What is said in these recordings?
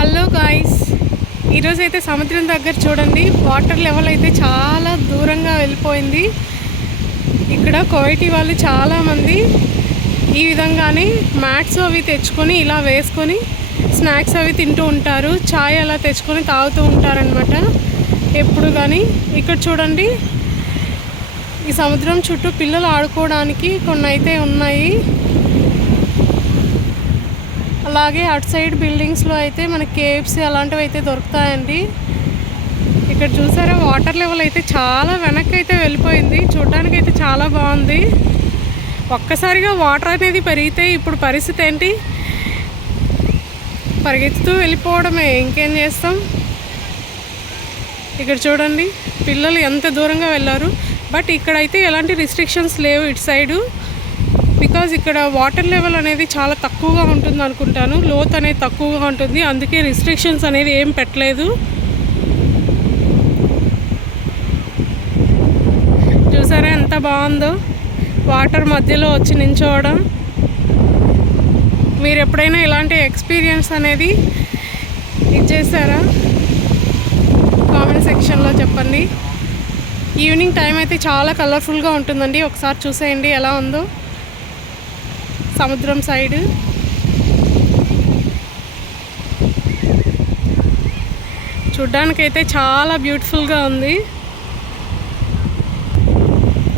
Hello guys, ఈరోజు అయితే సముద్రం దగ్గర చూడండి, వాటర్ లెవెల్ అయితే చాలా దూరంగా వెళ్ళిపోయింది. ఇక్కడ కువైటీ వాళ్ళు చాలామంది ఈ విధంగానే మ్యాట్స్ అవి తెచ్చుకొని ఇలా వేసుకొని స్నాక్స్ అవి తింటూ ఉంటారు. చాయ్ అలా తెచ్చుకొని తాగుతూ ఉంటారనమాట ఎప్పుడు కానీ. ఇక్కడ చూడండి, ఈ సముద్రం చుట్టూ పిల్లలు ఆడుకోవడానికి కొన్ని అయితే ఉన్నాయి. అలాగే అటు సైడ్ బిల్డింగ్స్లో అయితే మనకి కేఎఫ్సీ అలాంటివి అయితే దొరుకుతాయండి. ఇక్కడ చూసారా, వాటర్ లెవెల్ అయితే చాలా వెనక్కి అయితే వెళ్ళిపోయింది. చూడడానికి అయితే చాలా బాగుంది. ఒక్కసారిగా వాటర్ అనేది పెరిగితే ఇప్పుడు పరిస్థితి ఏంటి? పరిగెత్తుతూ వెళ్ళిపోవడమే, ఇంకేం చేస్తాం. ఇక్కడ చూడండి, పిల్లలు ఎంత దూరంగా వెళ్ళారు. బట్ ఇక్కడైతే ఎలాంటి రిస్ట్రిక్షన్స్ లేవు ఇటు సైడు. బికాజ్ ఇక్కడ వాటర్ లెవెల్ అనేది చాలా తక్కువగా ఉంటుంది అనుకుంటాను, లోత్ అనేది తక్కువగా ఉంటుంది, అందుకే రిస్ట్రిక్షన్స్ అనేది ఏం పెట్టలేదు. చూసారా ఎంత బాగుందో వాటర్ మధ్యలో వచ్చి నించోవడం. మీరు ఎప్పుడైనా ఇలాంటి ఎక్స్పీరియన్స్ అనేది ఇచ్చేసారా? కామెంట్ సెక్షన్లో చెప్పండి. ఈవినింగ్ టైం అయితే చాలా కలర్ఫుల్గా ఉంటుందండి. ఒకసారి చూసేయండి ఎలా ఉందో సముద్రం సైడ్. చూడ్డానికైతే చాలా బ్యూటిఫుల్గా ఉంది.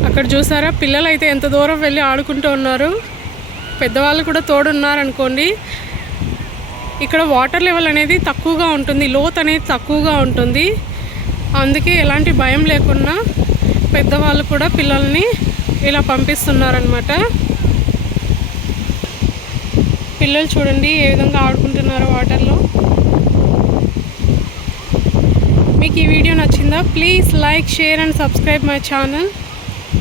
అక్కడ చూసారా, పిల్లలు అయితే ఎంత దూరం వెళ్ళి ఆడుకుంటూ ఉన్నారు. పెద్దవాళ్ళు కూడా తోడున్నారనుకోండి. ఇక్కడ వాటర్ లెవెల్ అనేది తక్కువగా ఉంటుంది, లోత్ అనేది తక్కువగా ఉంటుంది. అందుకే ఎలాంటి భయం లేకుండా పెద్దవాళ్ళు కూడా పిల్లల్ని ఇలా పంపిస్తున్నారనమాట. పిల్లలు చూడండి ఏ విధంగా ఆడుకుంటున్నారో వాటర్లో. మీకు ఈ వీడియో నచ్చిందా? Please like, share and subscribe my channel.